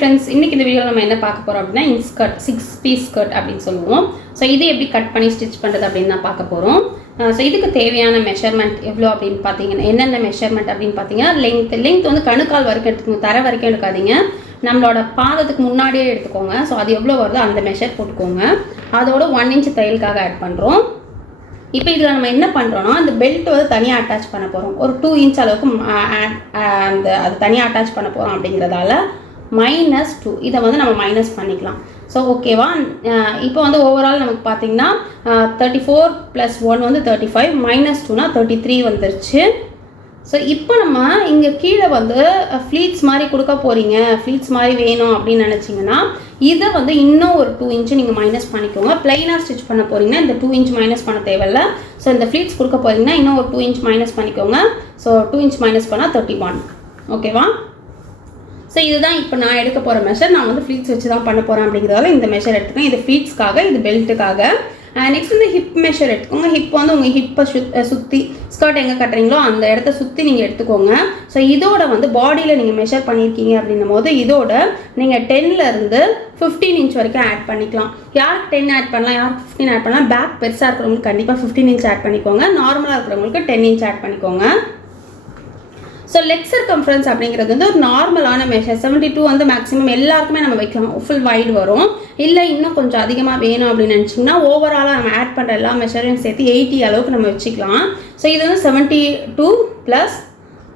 Friends, இன்றைக்கி இந்த வீடியோவில் நம்ம என்ன பார்க்க போகிறோம் அப்படின்னா இன்ஸ்கர்ட் 6 பீஸ் ஸ்கர்ட் அப்படின்னு சொல்லுவோம். ஸோ இது எப்படி கட் பண்ணி ஸ்டிச் பண்ணுறது அப்படின்னு தான் பார்க்க போகிறோம். ஸோ இதுக்கு தேவையான மெஷர்மெண்ட் எவ்வளோ அப்படின்னு பார்த்தீங்கன்னா, என்னென்ன மெஷர்மெண்ட் அப்படின்னு பார்த்தீங்கன்னா, லென்த் வந்து கணுக்கால் வரைக்கும் எடுத்துக்கோங்க, தர வரைக்கும் எடுக்காதீங்க. நம்மளோட பாதத்துக்கு முன்னாடியே எடுத்துக்கோங்க. ஸோ அது எவ்வளோ வருதோ அந்த மெஷர் போட்டுக்கோங்க. அதோட 1 இன்ச் தையலுக்காக ஆட் பண்ணுறோம். இப்போ இதில் நம்ம என்ன பண்ணுறோன்னா, அந்த பெல்ட் வந்து தனியாக அட்டாச் பண்ண போகிறோம். ஒரு 2 இன்ச் அளவுக்கு அது தனியாக அட்டாச் பண்ண போகிறோம். அப்படிங்கிறதால -2 இதை வந்து நம்ம மைனஸ் பண்ணிக்கலாம். ஸோ ஓகேவா. இப்போ வந்து ஓவரால் நமக்கு பார்த்தீங்கன்னா 34 + 1 வந்து 35, -2னா 33 வந்துருச்சு. ஸோ இப்போ நம்ம இங்கே கீழே வந்து ஃப்ளீட்ஸ் மாதிரி கொடுக்க போகிறீங்க, ஃப்ளீட்ஸ் மாதிரி வேணும் அப்படின்னு நினச்சிங்கன்னா இதை வந்து இன்னும் ஒரு 2 இன்ச்சு நீங்கள் மைனஸ் பண்ணிக்கோங்க. ப்ளைனாக ஸ்டிச் பண்ண போகிறீங்கன்னா இந்த 2 இன்ச் மைனஸ் பண்ண தேவையில்லை. ஸோ இந்த ஃப்ளீட்ஸ் கொடுக்க போகிறீங்கன்னா இன்னும் ஒரு 2 இன்ச் மைனஸ் பண்ணிக்கோங்க. ஸோ 2 இன்ச் மைனஸ் பண்ணால் 31. ஓகேவா. ஸோ இதுதான் இப்போ நான் எடுக்க போகிற மெஷர். நான் வந்து ஃப்ளீட்ஸ் வச்சு தான் பண்ண போகிறேன் அப்படிங்கிறதால இந்த மெஷர் எடுத்துக்கேன். இது ஃப்ளீட்ஸ்க்காக, இது பெல்ட்டுக்காக. நெக்ஸ்ட் வந்து ஹிப் மெஷர் எடுத்துக்கோங்க. ஹிப் வந்து உங்கள் ஹிப்பை சுற்றி ஸ்கர்ட் எங்கே கட்டுறீங்களோ அந்த இடத்த சுற்றி நீங்கள் எடுத்துக்கோங்க. ஸோ இதோட வந்து பாடியில் நீங்கள் மெஷர் பண்ணியிருக்கீங்க அப்படின்னும் போது இதோட நீங்கள் 10லேருந்து 15 இன்ச் வரைக்கும் ஆட் பண்ணிக்கலாம். யாருக்கு 10 ஆட் பண்ணலாம், யாருக்கு 15 ஆட் பண்ணலாம். பேக் பெருசாக இருக்கிறவங்களுக்கு கண்டிப்பாக 15 இன்ச் ஆட் பண்ணிக்கோங்க. நார்மலாக இருக்கிறவங்களுக்கு 10 இன்ச் ஆட் பண்ணிக்கோங்க. ஸோ லெக் சர்கம்ஃபரன்ஸ் அப்படிங்கிறது வந்து ஒரு நார்மலான மெஷர். 72 வந்து மேக்ஸிமம் எல்லாருக்குமே நம்ம வைக்கலாம். ஃபுல் வைடு வரும். இல்லை இன்னும் கொஞ்சம் அதிகமாக வேணும் அப்படின்னு நினச்சிங்கன்னா ஓவராலாக நம்ம ஆட் பண்ணுற எல்லா மெஷரையும் சேர்த்து 80 அளவுக்கு நம்ம வச்சுக்கலாம். ஸோ இது வந்து 72 +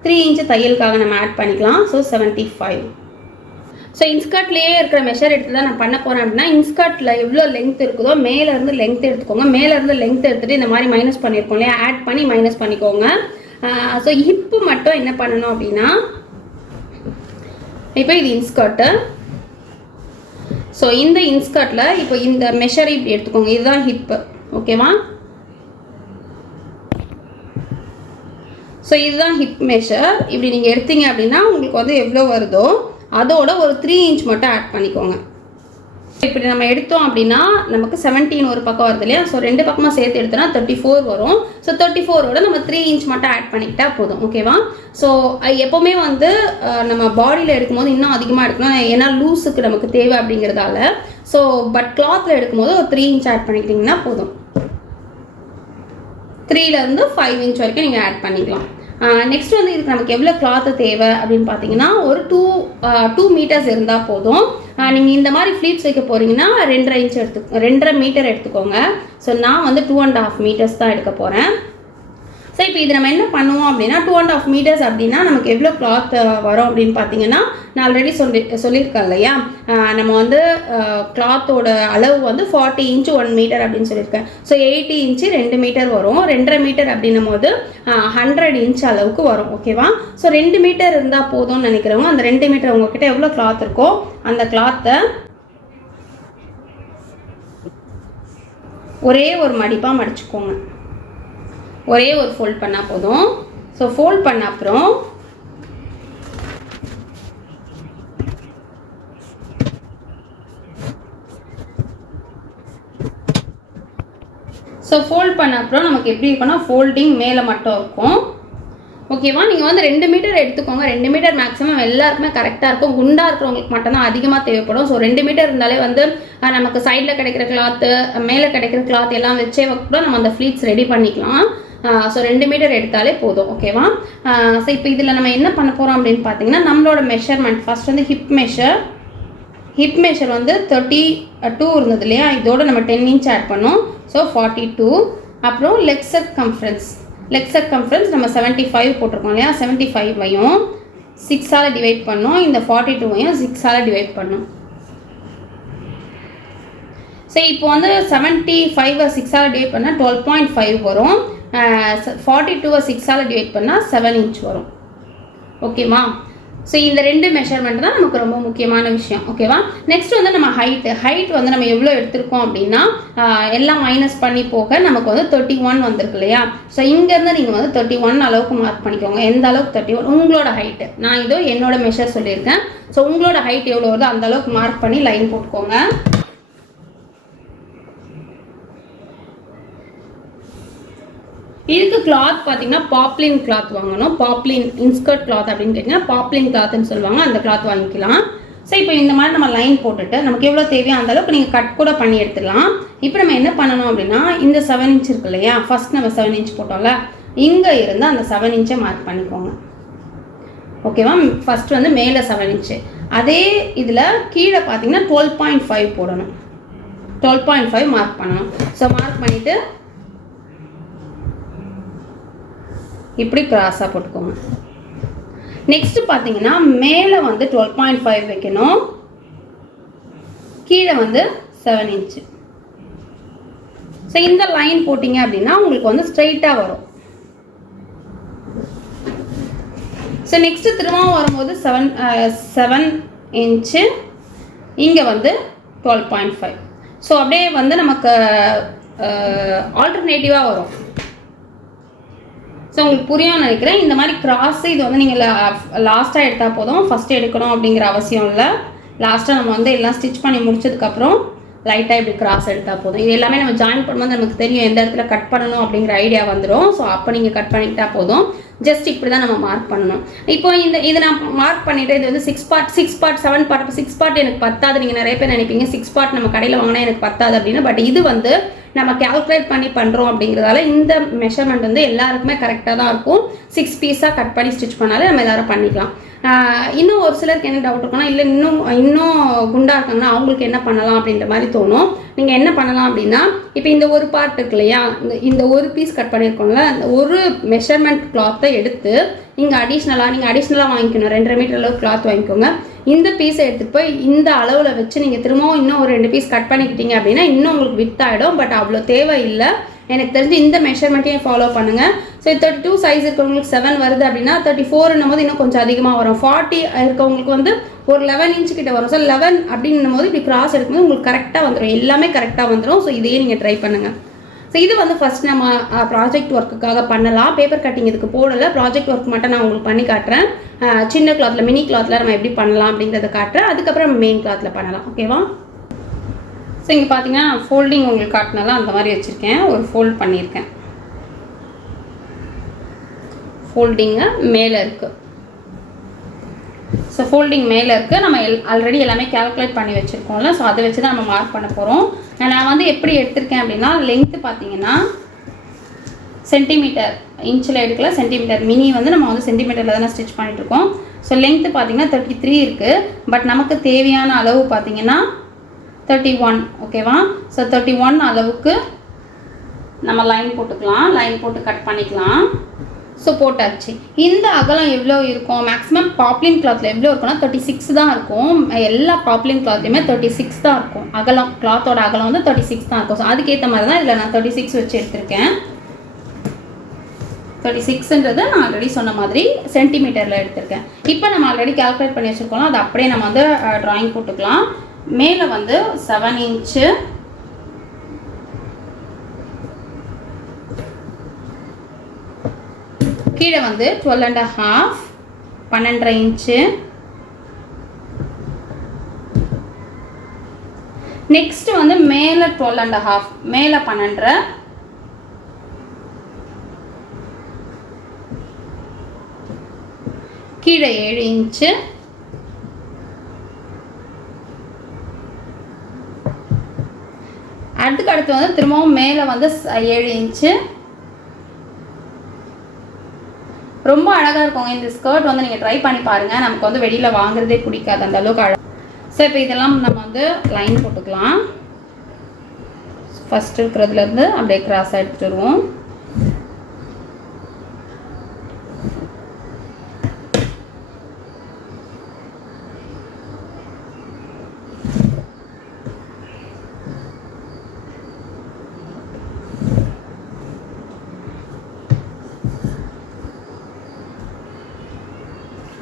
3 இன்ச்சு தையலுக்காக நம்ம ஆட் பண்ணிக்கலாம். ஸோ 75. ஸோ இன்ஸ்கர்ட்லேயே இருக்கிற மெஷர் எடுத்து தான் நான் பண்ண போகிறேன். அப்படின்னா இன்ஸ்கர்ட்டில் எவ்வளோ லென்த் இருக்குதோ மேலேருந்து லென்த் எடுத்துக்கோங்க. மேலேருந்து லென்த் எடுத்துகிட்டு இந்த மாதிரி மைனஸ் பண்ணியிருக்கோம் இல்லையா, ஆட் பண்ணி மைனஸ் பண்ணிக்கோங்க. ஸோ ஹிப்பு மட்டும் என்ன பண்ணணும் அப்படின்னா, இப்போ இது இன்ஸ்கர்ட்டு. ஸோ இந்த இன்ஸ்கர்ட்டில் இப்போ இந்த மெஷரை இப்படி எடுத்துக்கோங்க. இதுதான் ஹிப்பு. ஓகேவா. ஸோ இதுதான் ஹிப் மெஷர். இப்படி நீங்கள் எடுத்தீங்க அப்படின்னா உங்களுக்கு வந்து எவ்வளோ வருதோ அதோட ஒரு 3 இன்ச் மட்டும் ஆட் பண்ணிக்கோங்க. இப்படி நம்ம எடுத்தோம் அப்படின்னா நமக்கு 17 ஒரு பக்கம் வருது இல்லையா. ஸோ 2 பக்கமாக சேர்த்து எடுத்தோன்னா 34 வரும். ஸோ 34ஓட நம்ம 3 இன்ச் மட்டும் ஆட் பண்ணிக்கிட்டா போதும். ஓகேவா. ஸோ எப்போவுமே வந்து நம்ம பாடியில் எடுக்கும்போது இன்னும் அதிகமாக எடுக்கணும், ஏன்னா லூஸுக்கு நமக்கு தேவை அப்படிங்கிறதால. ஸோ பட் கிளாத்தில் எடுக்கும்போது ஒரு 3 இன்ச் ஆட் பண்ணிக்கிட்டிங்கன்னா போதும். 3லேருந்து 5 இன்ச் வரைக்கும் நீங்கள் ஆட் பண்ணிக்கலாம். நெக்ஸ்ட் வந்து இதுக்கு நமக்கு எவ்வளோ கிளாத்து தேவை அப்படின்னு பார்த்தீங்கன்னா ஒரு 2 மீட்டர்ஸ் இருந்தால் போதும். நீங்கள் இந்த மாதிரி ஃப்ளீட்ஸ் வைக்க போகிறீங்கன்னா 2.5 மீட்டர் எடுத்துக்கோங்க. ஸோ நான் வந்து 2.5 மீட்டர்ஸ் தான் எடுக்க போகிறேன். ஸோ இப்போ இது நம்ம என்ன பண்ணுவோம் அப்படின்னா 2.5 மீட்டர்ஸ் அப்படின்னா நமக்கு எவ்வளோ கிளாத் வரும் அப்படின்னு பார்த்தீங்கன்னா, நான் ஆல்ரெடி சொல்லியிருக்கேன் இல்லையா, நம்ம வந்து கிளாத்தோட அளவு வந்து 40 இன்ச்சு 1 மீட்டர் அப்படின்னு சொல்லியிருக்கேன். ஸோ 80 இன்ச்சு 2 மீட்டர் வரும். 2.5 மீட்டர் அப்படின்னும் போது 100 இன்ச் அளவுக்கு வரும். ஓகேவா. ஸோ 2 மீட்டர் இருந்தால் போதும்னு நினைக்கிறவங்க அந்த 2 மீட்டர் உங்ககிட்ட எவ்வளோ கிளாத் இருக்கோ அந்த கிளாத்தை ஒரே ஒரு மடிப்பாக மடிச்சுக்கோங்க. ஒரே ஒரு ஃபோல்ட் பண்ணால் போதும். ஸோ ஃபோல்ட் பண்ண அப்புறம் நமக்கு எப்படி இருக்குன்னா ஃபோல்டிங் மேலே மட்டும் இருக்கும். ஓகேவா. நீங்கள் வந்து 2 மீட்டர் எடுத்துக்கோங்க. 2 மீட்டர் மேக்ஸிமம் எல்லாருக்குமே கரெக்டாக இருக்கும். குண்டாக இருக்கிறவங்களுக்கு மட்டும்தான் அதிகமாக தேவைப்படும். ஸோ 2 மீட்டர் இருந்தாலே வந்து நமக்கு சைடில் கிடைக்கிற கிளாத்து, மேலே கிடைக்கிற கிளாத் எல்லாம் வச்சே கூட நம்ம அந்த ஃப்ளீட்ஸ் ரெடி பண்ணிக்கலாம். ஸோ 2 மீட்டர் எடுத்தாலே போதும். ஓகேவா. ஸோ இப்போ இதில் நம்ம என்ன பண்ண போகிறோம் அப்படின்னு பார்த்தீங்கன்னா, நம்மளோட மெஷர்மெண்ட் ஃபஸ்ட் வந்து ஹிப் மெஷர் வந்து 32 இருந்தது இல்லையா, இதோட நம்ம 10 இன்ச் ஆட் பண்ணோம். ஸோ 42. அப்புறம் லெக் சர்கம்ஃபரன்ஸ் நம்ம 75 போட்டிருக்கோம் இல்லையா, 75வையும் 6ஆல் டிவைட் பண்ணோம். இந்த 42வையும் 6ஆல் டிவைட் பண்ணோம். ஸோ இப்போ வந்து 75 6ஆல் டிவைட் பண்ணால் 12.5 வரும். 42 6ஆல் டிவைட் பண்ணால் 7 இன்ச் வரும். ஓகேவா. ஸோ இந்த 2 மெஷர்மெண்ட் தான் நமக்கு ரொம்ப முக்கியமான விஷயம். ஓகேவா. நெக்ஸ்ட் வந்து நம்ம ஹைட் வந்து நம்ம எவ்வளோ எடுத்திருக்கோம் அப்படின்னா எல்லாம் மைனஸ் பண்ணி போக நமக்கு வந்து 31 வந்திருக்கு இல்லையா. ஸோ இங்கேருந்து நீங்கள் வந்து 31 அளவுக்கு மார்க் பண்ணிக்கோங்க. எந்த அளவுக்கு 31 உங்களோட ஹைட்டு. நான் இதோ என்னோட மெஷர் சொல்லியிருக்கேன். ஸோ உங்களோட ஹைட் எவ்வளோ வருதோ அந்த அளவுக்கு மார்க் பண்ணி லைன் போட்டுக்கோங்க. இதுக்கு கிளாத் பார்த்தீங்கன்னா பாப்லின் கிளாத் வாங்கணும். பாப்லின் இன்ஸ்கர்ட் கிளாத் அப்படின்னு கேட்டிங்கன்னா பாப்லின் கிளாத்னு சொல்லுவாங்க. அந்த கிளாத் வாங்கிக்கலாம். ஸோ இப்போ இந்த மாதிரி நம்ம லைன் போட்டுட்டு நமக்கு எவ்வளோ தேவையோ அந்த அளவுக்கு நீங்கள் கட் கூட பண்ணி எடுத்துடலாம். இப்போ நம்ம என்ன பண்ணணும் அப்படின்னா இந்த 7 இன்ச் இருக்கு இல்லையா, ஃபஸ்ட் நம்ம 7 இன்ச் போட்டோம்ல, இங்கே இருந்து அந்த 7 இன்ச்சை மார்க் பண்ணிக்கோங்க. ஓகேவா? ஃபஸ்ட் வந்து மேலே 7 இன்ச்சு, அதே இதில் கீழே பார்த்தீங்கன்னா 12.5 போடணும். 12.5 மார்க் பண்ணணும். ஸோ மார்க் பண்ணிவிட்டு இப்படி கிராஸாக போட்டுக்கோங்க. நெக்ஸ்ட் பார்த்தீங்கன்னா மேலே வந்து 12.5 வைக்கணும், கீழே வந்து 7 இன்ச்சு. ஸோ இந்த லைன் போட்டிங்க அப்படின்னா உங்களுக்கு வந்து ஸ்ட்ரைட்டாக வரும். ஸோ நெக்ஸ்ட்டு திரும்பவும் வரும்போது 7 இன்ச்சு, இங்கே வந்து 12.5. ஸோ அப்படியே வந்து நமக்கு ஆல்டர்னேட்டிவாக வரும். ஸோ உங்களுக்கு புரியும்னு நினைக்கிறேன். இந்த மாதிரி கிராஸு இது வந்து நீங்கள் லாஸ்ட்டாக எடுத்தால் போதும், ஃபஸ்ட்டு எடுக்கணும் அப்படிங்கிற அவசியம் இல்லை. லாஸ்ட்டாக நம்ம வந்து எல்லாம் ஸ்டிச் பண்ணி முடிச்சதுக்கப்புறம் லைட்டாக இப்படி கிராஸ் எடுத்தால் போதும். இது எல்லாமே நம்ம ஜாயின் பண்ணும்போது நமக்கு தெரியும் எந்த இடத்துல கட் பண்ணணும் அப்படிங்கிற ஐடியா வந்துடும். ஸோ அப்போ நீங்கள் கட் பண்ணிக்கிட்டால் போதும். ஜஸ்ட் இப்படி தான் நம்ம மார்க் பண்ணணும். இப்போ இது நான் மார்க் பண்ணிவிட்டு இது வந்து 6 பார்ட் 7 பார்ட். இப்போ 6 பார்ட் எனக்கு பத்தாது. நீங்கள் நிறைய பேர் நினைப்பீங்க 6 பார்ட் நம்ம கடையில் வாங்கினா எனக்கு பத்தாது அப்படின்னு. பட் இது வந்து நம்ம கேல்குலேட் பண்ணி பண்ணுறோம் அப்படிங்கிறதால இந்த மெஷர்மெண்ட் வந்து எல்லாருக்குமே கரெக்டாக தான் இருக்கும். 6 பீஸாக கட் பண்ணி ஸ்டிச் பண்ணாலே நம்ம எல்லோரும் பண்ணிக்கலாம். இன்னும் ஒரு சிலருக்கு என்ன டவுட் இருக்குன்னா, இல்லை இன்னும் குண்டாக இருக்காங்கன்னா அவங்களுக்கு என்ன பண்ணலாம் அப்படின்ற மாதிரி தோணும். நீங்கள் என்ன பண்ணலாம் அப்படின்னா, இப்போ இந்த ஒரு பார்ட் இருக்கு இல்லையா, இந்த ஒரு பீஸ் கட் பண்ணியிருக்கோம்ல, அந்த ஒரு மெஷர்மெண்ட் கிளாத்தை எடுத்து நீங்கள் அடிஷ்னலாக வாங்கிக்கணும். 2.5 மீட்டர் அளவு கிளாத் வாங்கிக்கோங்க. இந்த பீஸை எடுத்துகிட்டு போய் இந்த அளவில் வச்சு நீங்கள் திரும்பவும் இன்னும் ஒரு 2 பீஸ் கட் பண்ணிக்கிட்டீங்க அப்படின்னா இன்னும் உங்களுக்கு வித் ஆகிடும். பட் அவ்வளோ தேவை இல்லை. எனக்கு தெரிஞ்சு இந்த மெஷர்மெண்ட்டையும் ஃபாலோ பண்ணுங்கள். ஸோ 32 சைஸ் இருக்கிறவங்களுக்கு 7 வருது அப்படின்னா 34 போது இன்னும் கொஞ்சம் அதிகமாக வரும். 40 இருக்கவங்களுக்கு வந்து ஒரு 11 இன்ச்சு கிட்ட வரும். ஸோ 11 அப்படின்னும் போது இப்படி கிராஸ் எடுக்கும்போது உங்களுக்கு கரெக்டாக வந்துடும், எல்லாமே கரெக்டாக வந்துடும். ஸோ இதையே நீங்கள் ட்ரை பண்ணுங்கள். ஸோ இது வந்து ஃபஸ்ட் நம்ம ப்ராஜெக்ட் ஒர்க்குக்காக பண்ணலாம். பேப்பர் கட்டிங் இதுக்கு போடலை, ப்ராஜெக்ட் ஒர்க் மட்டும் நான் உங்களுக்கு பண்ணி காட்டுறேன். சின்ன கிளாத்தில் மினி கிளாத்தில் நம்ம எப்படி பண்ணலாம் அப்படிங்கிறத காட்டுறேன். அதுக்கப்புறம் நம்ம மெயின் கிளாத்தில் பண்ணலாம். ஓகேவா? ஸோ இங்கே பார்த்தீங்கன்னா ஃபோல்டிங் உங்களுக்கு காட்டினால அந்த மாதிரி வச்சுருக்கேன். ஒரு ஃபோல்ட் பண்ணியிருக்கேன். ஃபோல்டிங்கு மேலே இருக்குது. ஸோ ஃபோல்டிங் மேலே இருக்குது. நம்ம ஆல்ரெடி எல்லாமே கேல்குலேட் பண்ணி வச்சுருக்கோம்ல. ஸோ அதை வச்சு தான் நம்ம மார்க் பண்ண போகிறோம். நான் வந்து எப்படி எடுத்திருக்கேன் அப்படின்னா, லென்த்து பார்த்தீங்கன்னா சென்டிமீட்டர், இன்ச்சில் எடுக்கல, சென்டிமீட்டர். மினி வந்து நம்ம வந்து சென்டிமீட்டரில் தானே ஸ்டிச் பண்ணிகிட்ருக்கோம். ஸோ லென்த்து பார்த்தீங்கன்னா 33 இருக்குது. பட் நமக்கு தேவையான அளவு பார்த்தீங்கன்னா 31. ஓகேவா? ஸோ 31 அளவுக்கு நம்ம லைன் போட்டுக்கலாம். லைன் போட்டு கட் பண்ணிக்கலாம். ஸோ போட்டாச்சு. இந்த அகலம் எவ்வளோ இருக்கும்? மேக்ஸிமம் பாப்லின் கிளாத்தில் எவ்வளோ இருக்குன்னா 36 தான் இருக்கும். எல்லா பாப்லின் கிளாத்லையுமே 36 தான் இருக்கும் அகலம். கிளாத்தோட அகலம் வந்து 36 தான் இருக்கும். ஸோ அதுக்கேற்ற மாதிரி தான் இதில் நான் 36 வச்சு எடுத்திருக்கேன். 36ன்றது நான் ஆல்ரெடி சொன்ன மாதிரி சென்டிமீட்டரில் எடுத்திருக்கேன். இப்போ நம்ம ஆல்ரெடி கேல்குலேட் பண்ணி வச்சுருக்கோம். அது அப்படியே நம்ம வந்து ட்ராயிங் போட்டுக்கலாம். மேலே வந்து 7 இன்ச்சு, கீழே வந்து 12.5, 12.5 இன்ச்சு. நெக்ஸ்ட் வந்து மேலே 12.5, மேலே 12.5, கீழே 7 இன்ச்சு. அடுத்து வந்து திரும்பவும் மேலே வந்து 7 இன்ச்சு. ரொம்ப அழகாக இருக்குங்க இந்த ஸ்கர்ட். வந்து நீங்கள் ட்ரை பண்ணி பாருங்கள். நமக்கு வந்து வெளியில் வாங்குறதே பிடிக்காது, அந்த அளவுக்கு அழகாக. ஸோ இப்போ இதெல்லாம் நம்ம வந்து லைன் போட்டுக்கலாம். ஃபஸ்ட்டு இருக்கிறதுலேருந்து அப்படியே கிராஸாக எடுத்துகிட்டு வருவோம்.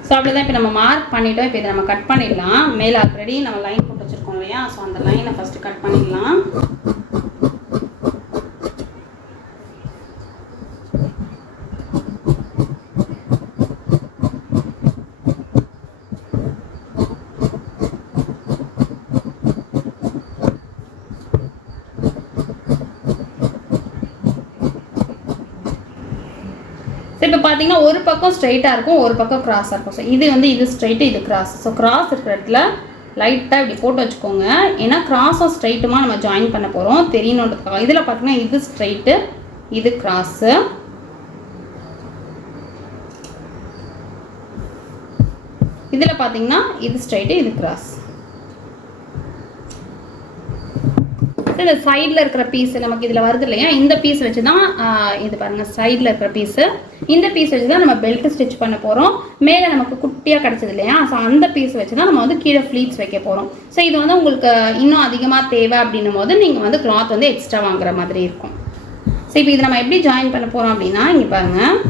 ஸோ அப்படி தான் இப்போ நம்ம மார்க் பண்ணிவிட்டோம். இப்போ இதை நம்ம கட் பண்ணிடலாம். மேலே ஆல்ரெடி நம்ம லைன் போட்டு வச்சுருக்கோம் இல்லையா? ஸோ அந்த லைனை ஃபஸ்ட்டு கட் பண்ணிடலாம். இப்போ பார்த்தீங்கன்னா ஒரு பக்கம் ஸ்ட்ரைட்டாக இருக்கும், ஒரு பக்கம் கிராஸாக இருக்கும். ஸோ இது வந்து இது ஸ்ட்ரைட்டு, இது கிராஸ். ஸோ கிராஸ் இருக்கிற இடத்துல லைட்டாக இப்படி போட்டு வச்சுக்கோங்க. ஏன்னா கிராஸும் ஸ்ட்ரைட்டுமா நம்ம ஜாயின் பண்ண போகிறோம் தெரியணுன்றதுக்காக. இதில் பார்த்தீங்கன்னா இது ஸ்ட்ரைட்டு, இது கிராஸு. இதில் பார்த்தீங்கன்னா இது ஸ்ட்ரைட்டு, இது கிராஸ். இந்த சைடில் இருக்கிற பீஸ் நமக்கு இதில் வருது இல்லையா, இந்த பீஸ் வச்சு தான் இது பாருங்கள் சைடில் இருக்கிற பீஸு. இந்த பீஸ் வச்சு தான் நம்ம பெல்ட் ஸ்டிச் பண்ண போகிறோம். மேலே நமக்கு குட்டியாக கிடச்சது இல்லையா, ஸோ அந்த பீஸ் வச்சு தான் நம்ம வந்து கீழே ஃப்ளீட்ஸ் வைக்க போகிறோம். ஸோ இது வந்து உங்களுக்கு இன்னும் அதிகமாக தேவை அப்படின்னும் போது நீங்கள் வந்து கிளாத் வந்து எக்ஸ்ட்ரா வாங்குற மாதிரி இருக்கும். ஸோ இப்போ இது நம்ம எப்படி ஜாயின் பண்ண போகிறோம் அப்படின்னா, இங்கே பாருங்கள்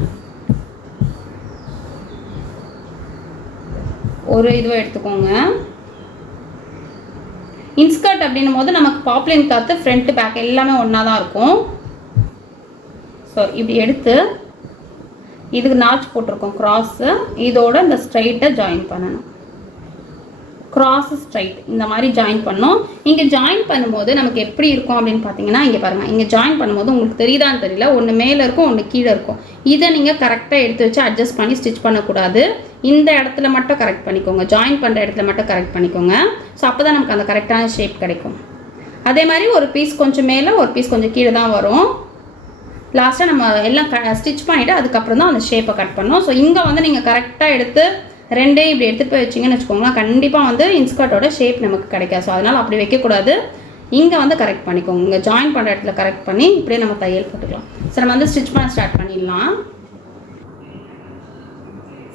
ஒரு இதுவை எடுத்துக்கோங்க. இன்ஸ்கர்ட் அப்படின்னும் போது நமக்கு பாப்லின் கிளாத்து ஃப்ரண்ட் பேக் எல்லாமே ஒன்றா தான் இருக்கும். ஸோ இப்படி எடுத்து இதுக்கு நாச் போட்டிருக்கோம் கிராஸு, இதோட இந்த ஸ்ட்ரைட்டை ஜாயின் பண்ணணும். கிராஸ் ஸ்ட்ரைட் இந்த மாதிரி ஜாயின் பண்ணோம். இங்கே ஜாயின் பண்ணும்போது நமக்கு எப்படி இருக்கும் அப்படின்னு பார்த்தீங்கன்னா, இங்கே பாருங்கள், இங்கே ஜாயின் பண்ணும்போது உங்களுக்கு தெரியுதான்னு தெரியல, ஒன்று மேலே இருக்கும் ஒன்று கீழே இருக்கும். இதை நீங்கள் கரெக்டாக எடுத்து வச்சு அட்ஜஸ்ட் பண்ணி ஸ்டிச் பண்ணக்கூடாது. இந்த இடத்துல மட்டும் கரெக்ட் பண்ணிக்கோங்க, ஜாயின் பண்ணுற இடத்துல மட்டும் கரெக்ட் பண்ணிக்கோங்க. ஸோ அப்போ தான் நமக்கு அந்த கரெக்டான ஷேப் கிடைக்கும். அதே மாதிரி ஒரு பீஸ் கொஞ்சம் மேலே ஒரு பீஸ் கொஞ்சம் கீழே தான் வரும். லாஸ்ட்டாக நம்ம எல்லாம் ஸ்டிச் பண்ணிவிட்டு அதுக்கப்புறம் தான் அந்த ஷேப்பை கட் பண்ணோம். ஸோ இங்கே வந்து நீங்கள் கரெக்டாக எடுத்து ரெண்டே இப்படி எடுத்துகிட்டு போய் வச்சிங்கன்னு வச்சுக்கோங்களேன், கண்டிப்பாக வந்து இன்ஸ்கர்ட்டோட ஷேப் நமக்கு கிடைக்காது. ஸோ அதனால் அப்படி வைக்கக்கூடாது. இங்கே வந்து கரெக்ட் பண்ணிக்கோங்க, இங்கே ஜாயின் பண்ணுற இடத்துல கரெக்ட் பண்ணி இப்படியே நம்ம தையல் போட்டுக்கலாம். ஸோ நம்ம வந்து ஸ்டிச் பண்ண ஸ்டார்ட் பண்ணிடலாம்.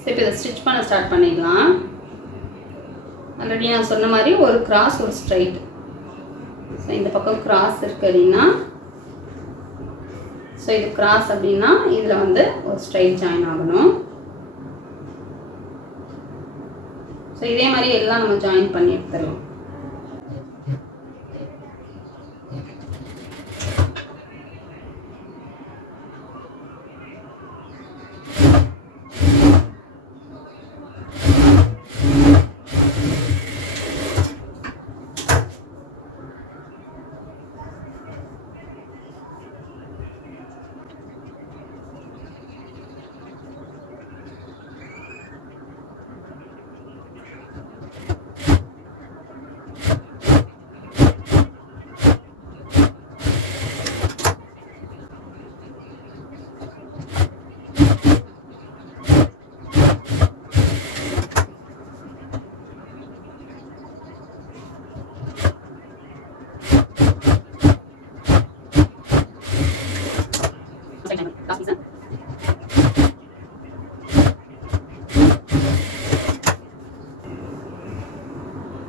ஸோ இப்போ இதை ஸ்டிச் பண்ண ஸ்டார்ட் பண்ணிடலாம். ஆல்ரெடி நான் சொன்ன மாதிரி ஒரு கிராஸ் ஒரு ஸ்ட்ரைட். ஸோ இந்த பக்கம் கிராஸ் இருக்குது அப்படின்னா, ஸோ இது கிராஸ் அப்படின்னா இதில் வந்து ஒரு ஸ்ட்ரைட் ஜாயின் ஆகணும். ஸோ இதே மாதிரி எல்லாம் நம்ம ஜாயின் பண்ணி எடுத்துடலாம்.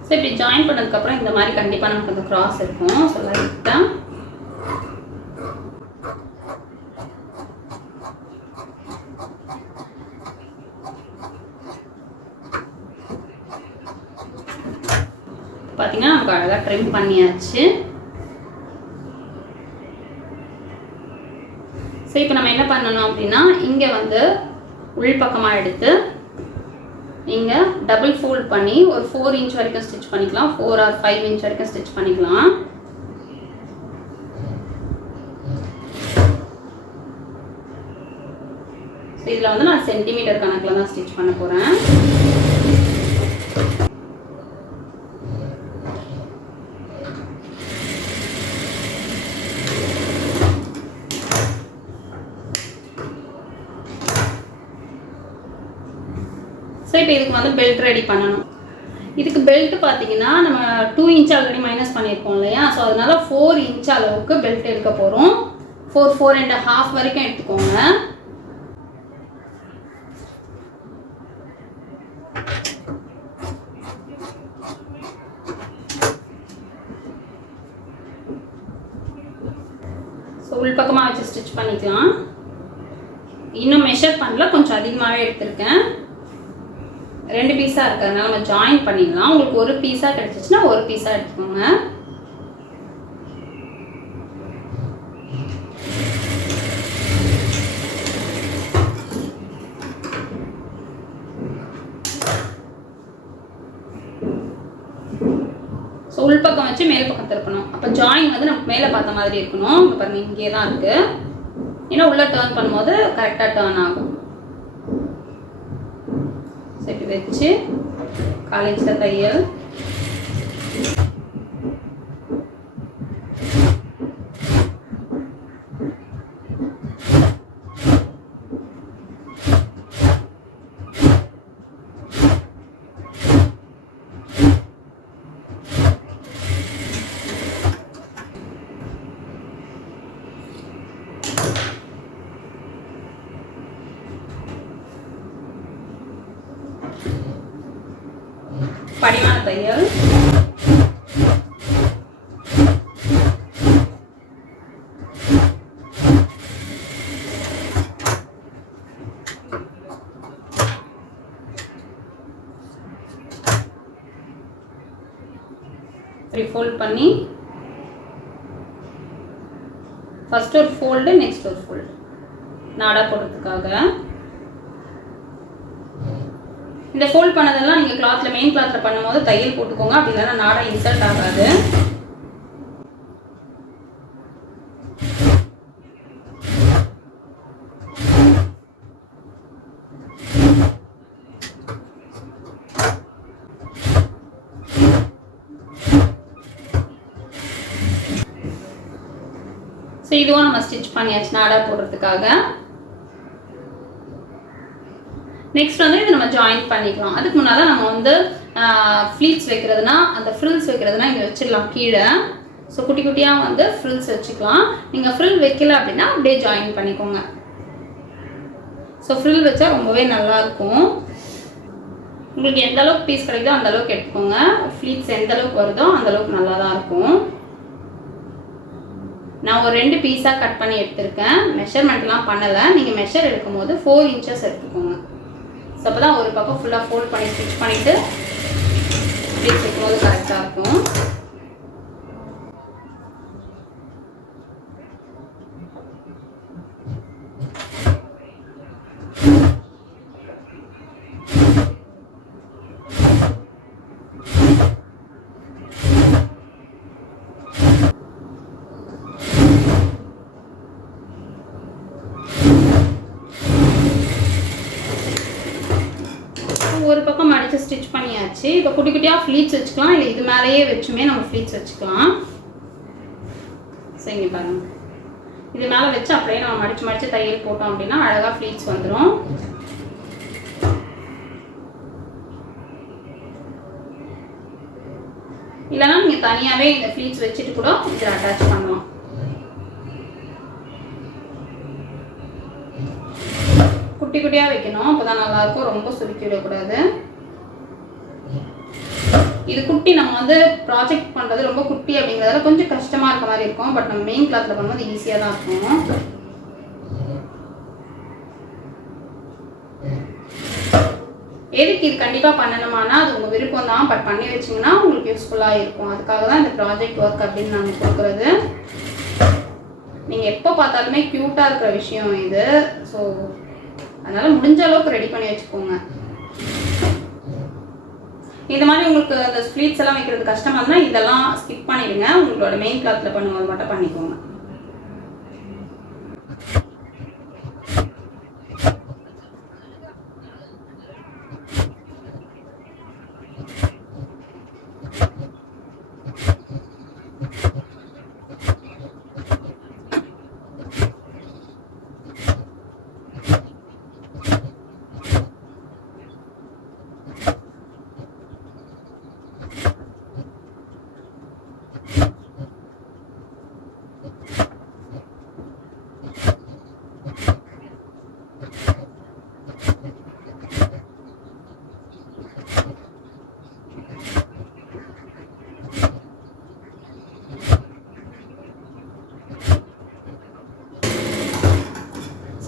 ஸோ இப்படி ஜாயின் பண்ணதுக்கப்புறம் இந்த மாதிரி கண்டிப்பாக நமக்கு அந்த கிராஸ் இருக்கும். ஸோ லைட்டாக பார்த்தீங்கன்னா நமக்கு அழகாக ட்ரிம் பண்ணியாச்சு. ஸோ இப்போ நம்ம என்ன பண்ணணும் அப்படின்னா, இங்கே வந்து உள்பக்கமாக எடுத்து இங்கே டபுள் ஃபோல்ட் பண்ணி ஒரு 4 இன்ச் வரைக்கும் ஸ்டிச் பண்ணிக்கலாம். 4 or 5 இன்ச் வரைக்கும் ஸ்டிச் பண்ணிக்கலாம். ஸோ இதில் வந்து நான் சென்டிமீட்டர் கணக்கில் தான் ஸ்டிச் பண்ண போகிறேன். ஸோ இப்போ இதுக்கு வந்து பெல்ட் ரெடி பண்ணணும். இதுக்கு பெல்ட் பார்த்தீங்கன்னா நம்ம 2 இன்ச் ஆல்ரெடி மைனஸ் பண்ணியிருக்கோம் இல்லையா, ஸோ அதனால 4 இன்ச் அளவுக்கு பெல்ட் எடுக்க போகிறோம். 4 and1/2 வரைக்கும் எடுத்துக்கோங்க. ஸோ உள்பக்கமாக வச்சு ஸ்டிச் பண்ணிக்கலாம். இன்னும் மெஷர் பண்ணல, கொஞ்சம் அதிகமாகவே எடுத்திருக்கேன். 2 பீஸாக இருக்கிறதுனால நம்ம ஜாயின் பண்ணிடலாம். உங்களுக்கு ஒரு பீஸாக கிடச்சிச்சின்னா ஒரு பீஸாக எடுத்துக்கோங்க. ஸோ உள்பக்கம் வச்சு மேல் பக்கம் திருப்பணும். அப்போ ஜாயின் வந்து நமக்கு மேலே பார்த்த மாதிரி இருக்கணும். இப்போ பாருங்கள் இங்கே தான் இருக்குது. ஏன்னா உள்ளே டர்ன் பண்ணும்போது கரெக்டாக டர்ன் ஆகும். இப்படி வச்சு காலேஜில் தையல் படிமான தையல். ஃபோல்ட் பண்ணி ஃபர்ஸ்ட் ஒரு ஃபோல்டு, நெக்ஸ்ட் ஒரு ஃபோல்டு நாடா போடுறதுக்காக. இந்த ஃபோல்ட் பண்ணதெல்லாம் நீங்கள் கிளாத்தில் மெயின் கிளாத்தில் பண்ணும்போது தையல் போட்டுக்கோங்க, அப்படி இல்லைன்னா நாடா இன்சல்ட் ஆகாது. ஸோ இதுவும் நம்ம ஸ்டிச் பண்ணியாச்சு நாடா போடுறதுக்காக. நெக்ஸ்ட் வந்து இது நம்ம ஜாயின் பண்ணிக்கலாம். அதுக்கு முன்னால் நம்ம வந்து ஃப்ளீட்ஸ் வைக்கிறதுனா அந்த ஃப்ரில்ஸ் வைக்கிறதுனா இங்கே வச்சிடலாம் கீழே. ஸோ குட்டி குட்டியாக வந்து ஃப்ரில்ஸ் வச்சுக்கலாம். நீங்கள் ஃப்ரில் வைக்கல அப்படின்னா அப்படியே ஜாயின் பண்ணிக்கோங்க. ஸோ ஃப்ரில் வச்சா ரொம்பவே நல்லாயிருக்கும். உங்களுக்கு எந்த அளவுக்கு பீஸ் கிடைக்குதோ அந்த அளவுக்கு எடுத்துக்கோங்க. ஃப்ளீட்ஸ் எந்த அளவுக்கு வருதோ அந்த அளவுக்கு நல்லா தான் இருக்கும். நான் ஒரு 2 பீஸாக கட் பண்ணி எடுத்திருக்கேன். மெஷர்மெண்ட்லாம் பண்ணலை. நீங்கள் மெஷர் எடுக்கும் போது 4 இன்ச்சஸ் எடுத்துக்கோங்க. ஸோ அப்போ தான் ஒரு பக்கம் ஃபுல்லாக ஃபோல்ட் பண்ணி ஸ்டிச் பண்ணிவிட்டு பீஸ் வைக்கும்போது கரெக்டாக இருக்கும். ஒரு பக்கம் அடித்து ஸ்டிச் பண்ணியாச்சு. இப்போ குட்டி குட்டியாக ஃப்ளீட்ஸ் வச்சுக்கலாம், இல்லை இது மேலேயே வச்சுமே நம்ம ஃப்ளீட்ஸ் வச்சுக்கலாம். சரிங்க பாருங்க, இது மேலே வச்சு அப்படியே நம்ம மடித்து தையல் போட்டோம் அப்படின்னா அழகாக ஃப்ளீட்ஸ் வந்துடும். இல்லைனா நீங்கள் தனியாகவே இந்த ஃப்ளீட்ஸ் வச்சுட்டு கூட இதில் அட்டாச் பண்ணலாம். குட்டி குட்டியாக வைக்கணும், அப்போ தான் நல்லாயிருக்கும். ரொம்ப சுருக்கி விடக்கூடாது. இது குட்டி நம்ம வந்து ப்ராஜெக்ட் பண்ணுறது ரொம்ப குட்டி அப்படிங்கிறதால கொஞ்சம் கஷ்டமாக இருக்க மாதிரி இருக்கும். பட் நம்ம மெயின் கிளாத்தில் பண்ணும்போது ஈஸியாக தான் இருக்கும். எதுக்கு இது கண்டிப்பாக பண்ணணுமானா அது உங்கள் விருப்பம் தான். பட் பண்ணி வச்சிங்கன்னா உங்களுக்கு யூஸ்ஃபுல்லாக இருக்கும். அதுக்காக தான் இந்த ப்ராஜெக்ட் ஒர்க் அப்படின்னு நாங்கள் கொடுக்குறது. நீங்கள் எப்போ பார்த்தாலுமே க்யூட்டாக இருக்கிற விஷயம் இது. ஸோ அதனால் முடிஞ்ச அளவுக்கு ரெடி பண்ணி வச்சுக்கோங்க. இந்த மாதிரி உங்களுக்கு அந்த ஃப்ளீட்ஸ் எல்லாம் வைக்கிறது கஷ்டமாக இருந்தால் இதெல்லாம் ஸ்கிப் பண்ணிடுங்க. உங்களோட மெயின் கிளாத்தில் பண்ணும்போது மட்டும் பண்ணிக்கோங்க.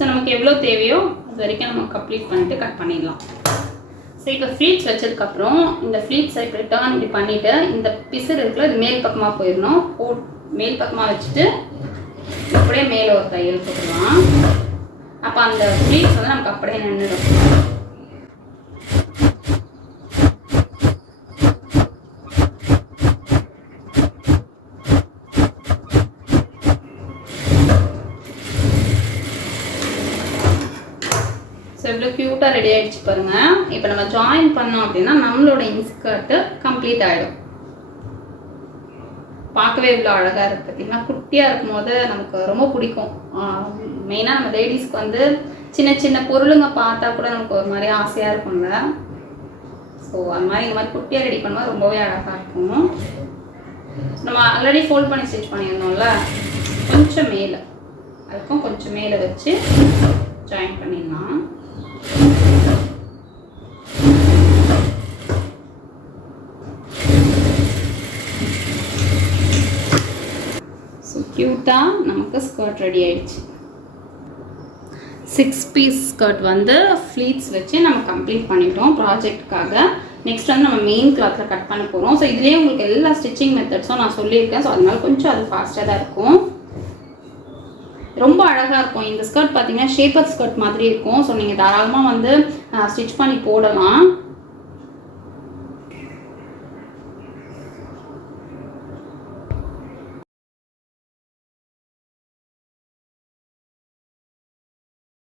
ஸோ நமக்கு எவ்வளோ தேவையோ அது வரைக்கும் நம்ம கம்ப்ளீட் பண்ணிவிட்டு கட் பண்ணிடலாம். ஸோ இப்போ ஃப்ளீட்ஸ் வச்சதுக்கப்புறம் இந்த ஃப்ளீட்ஸை இப்படி டர்ன் இப்படி பண்ணிவிட்டு இந்த பிசர் இருக்குல்ல இது மேல் பக்கமாக போயிடணும். மேல் பக்கமாக வச்சுட்டு அப்படியே மேலே ஒரு தையல் போட்டுடலாம். அப்போ அந்த ஃப்ளீட்ஸ் வந்து நமக்கு அப்படியே நின்றுடும். ஸோ இவ்வளோ க்யூட்டாக ரெடி ஆகிடுச்சு பாருங்கள். இப்போ நம்ம ஜாயின் பண்ணோம் அப்படின்னா நம்மளோட இன்ஸ்கர்ட்டு கம்ப்ளீட் ஆகிடும். பார்க்கவே இவ்வளோ அழகாக இருக்குது பார்த்தீங்கன்னா. குட்டியாக இருக்கும் போது நமக்கு ரொம்ப பிடிக்கும். மெயினாக நம்ம லேடிஸ்க்கு வந்து சின்ன சின்ன பொருளுங்க பார்த்தா கூட நமக்கு ஒரு மாதிரி ஆசையாக இருக்குங்க. ஸோ அது மாதிரி இந்த மாதிரி குட்டியாக ரெடி பண்ணும்போது ரொம்பவே அழகாக இருக்கும். நம்ம ஆல்ரெடி ஃபோல்ட் பண்ணி ஸ்டிச் பண்ணியிருந்தோம்ல, கொஞ்சம் மேலே அதுக்கும் கொஞ்சம் மேலே வச்சு ஜாயின் பண்ணிடலாம். க்யூட்டாக நமக்கு ஸ்கர்ட் ரெடி ஆயிடுச்சு. 6 பீஸ் ஸ்கர்ட் வந்து ஃப்ளீட்ஸ் வச்சு நம்ம கம்ப்ளீட் பண்ணிட்டோம் ப்ராஜெக்ட்காக. நெக்ஸ்ட் வந்து நம்ம மெயின் கிளாத்தில் கட் பண்ண போகிறோம். ஸோ இதுலேயே உங்களுக்கு எல்லா ஸ்டிச்சிங் மெத்தட்ஸும் நான் சொல்லியிருக்கேன். ஸோ அதனால கொஞ்சம் அது ஃபாஸ்ட்டாக தான் இருக்கும். ரொம்ப அழகாக இருக்கும். இந்த ஸ்கர்ட் பார்த்தீங்கன்னா ஷேப்பர் ஸ்கர்ட் மாதிரி இருக்கும். ஸோ நீங்கள் தாராளமாக வந்து ஸ்டிச் பண்ணி போடலாம்.